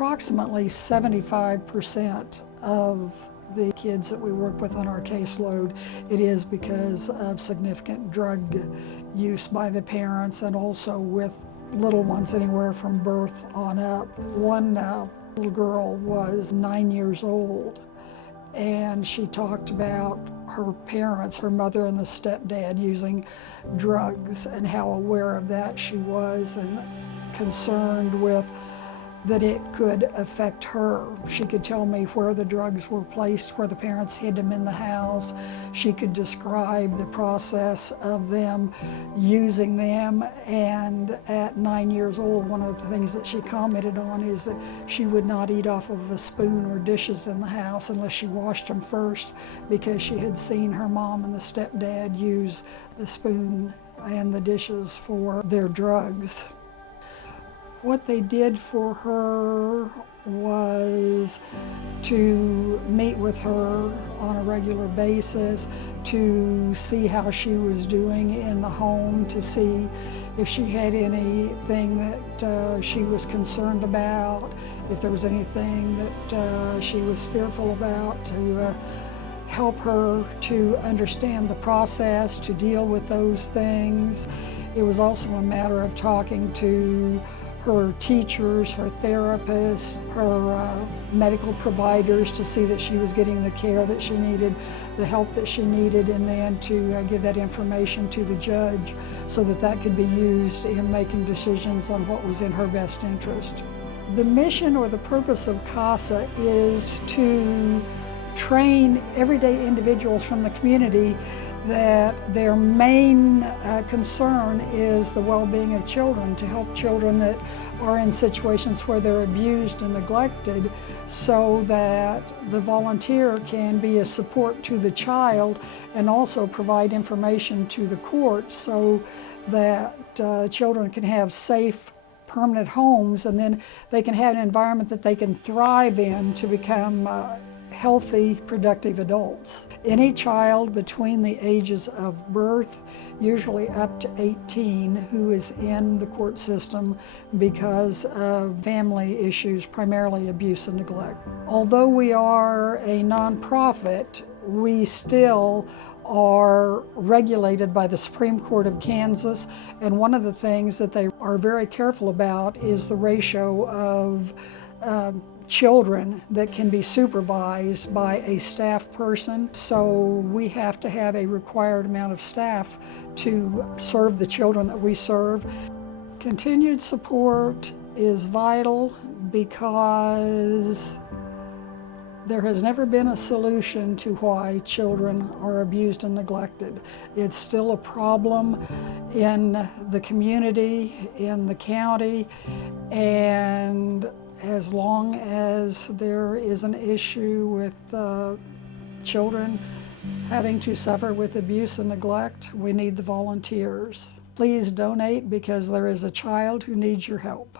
Approximately 75% of the kids that we work with on our caseload, it is because of significant drug use by the parents, and also with little ones anywhere from birth on up. One little girl was 9 years old, and she talked about her parents, her mother and the stepdad, using drugs and how aware of that she was, and concerned with that it could affect her. She could tell me where the drugs were placed, where the parents hid them in the house. She could describe the process of them using them, and at 9 years old, one of the things that she commented on is that she would not eat off of a spoon or dishes in the house unless she washed them first, because she had seen her mom and the stepdad use the spoon and the dishes for their drugs. What they did for her was to meet with her on a regular basis, to see how she was doing in the home, to see if she had anything that she was concerned about, if there was anything that she was fearful about, to help her to understand the process, to deal with those things. It was also a matter of talking to her teachers, her therapists, her medical providers, to see that she was getting the care that she needed, the help that she needed, and then to give that information to the judge so that that could be used in making decisions on what was in her best interest. The mission or the purpose of CASA is to train everyday individuals from the community that their main concern is the well-being of children, to help children that are in situations where they're abused and neglected, so that the volunteer can be a support to the child and also provide information to the court so that children can have safe, permanent homes, and then they can have an environment that they can thrive in to become healthy, productive adults. Any child between the ages of birth, usually up to 18, who is in the court system because of family issues, primarily abuse and neglect. Although we are a nonprofit, we still are regulated by the Supreme Court of Kansas, and one of the things that they are very careful about is the ratio of children that can be supervised by a staff person. So we have to have a required amount of staff to serve the children that we serve. Continued support is vital because there has never been a solution to why children are abused and neglected. It's still a problem in the community, in the county, and as long as there is an issue with children having to suffer with abuse and neglect, we need the volunteers. Please donate, because there is a child who needs your help.